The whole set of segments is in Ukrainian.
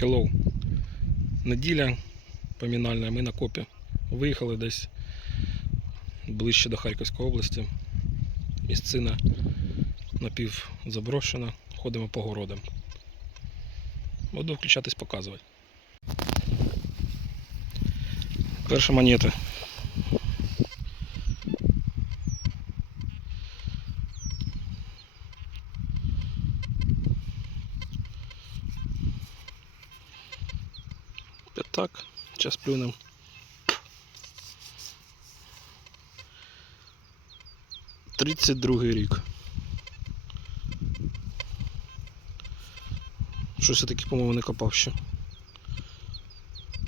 Hello. Неділя помінальна, ми на копі. Виїхали десь ближче до Харківської області. Місцина напів заброшена, ходимо по городам. Буду включатись показувати. Перша монета. П'ятак. Зараз плюнем. Тридцять другий рік. Щось я таки, по-моєму, не копав ще.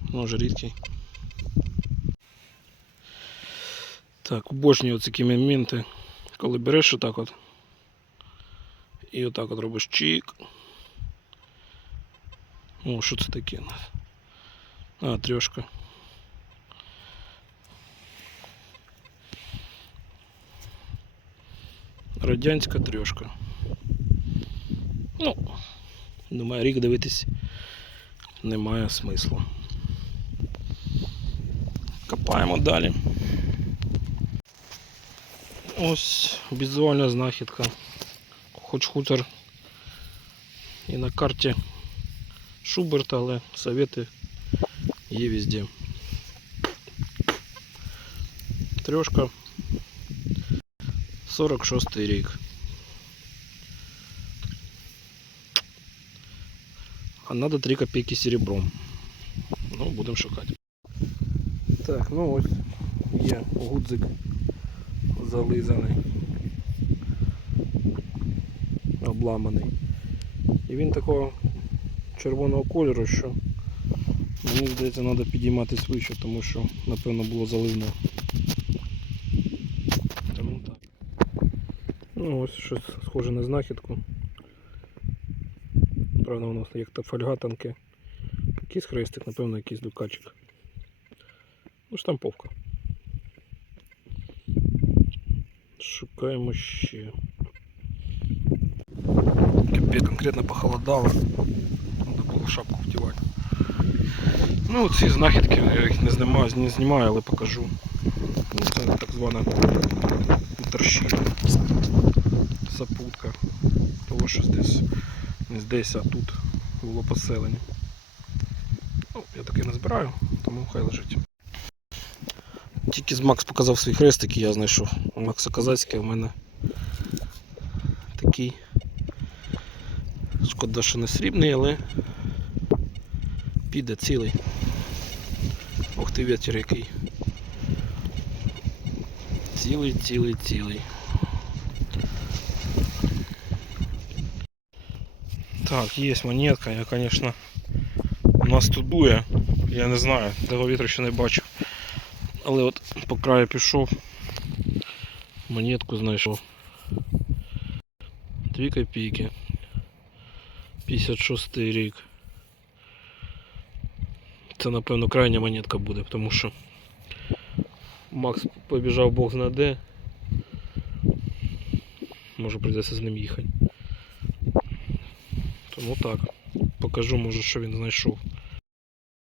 Може рідкий. Так, обожнюю такі моменти, коли береш отак от. І отак от робиш чик. О, що це таке? у нас? А, трьошка. Радянська трьошка. Ну, думаю, рік дивитись немає смислу. Копаємо далі. Ось візуальна знахідка. Хоч хутор і на карті Шуберта, але совети є везде. Трьошка. 46 рік. А надо 3 копейки серебром. Ну, будемо шукати. Так, ну ось є гудзик зализаний. Обламаний. І він такого червоного кольору, що мені здається треба підійматись вище, тому що напевно було заливно. Тому так. Ну ось щось схоже на знахідку. Правда, у нас як та фольга тонке. Якийсь хрестик, напевно, якийсь дукачик. Ну, штамповка. Шукаємо ще. Капець конкретно похолодало. Треба було шапку вдівати. Ну, ці знахідки, я їх не знімаю, не знімаю, але покажу. Ну, Це так звана утерщина. Запутка. Того, що десь не здесь, а тут було поселення. Ну, я таке не збираю, тому хай лежить. Тільки Макс показав свій хрестик, і я знайшов. У Макса Казацьке, у мене такий. Шкода, що не срібний, але піде цілий. Ох ти вітер який. Цілий, цілий, цілий. Так, є монетка, я, конечно, нас тут дує. Я не знаю, того вітру ще не бачив. Але от по краю пішов, монетку знайшов. Дві копійки. 56 рік. Це напевно крайня монетка буде, тому що Макс побіжав Бог зна де. Може прийдеться з ним їхати. Тому так. Покажу, може, що він знайшов.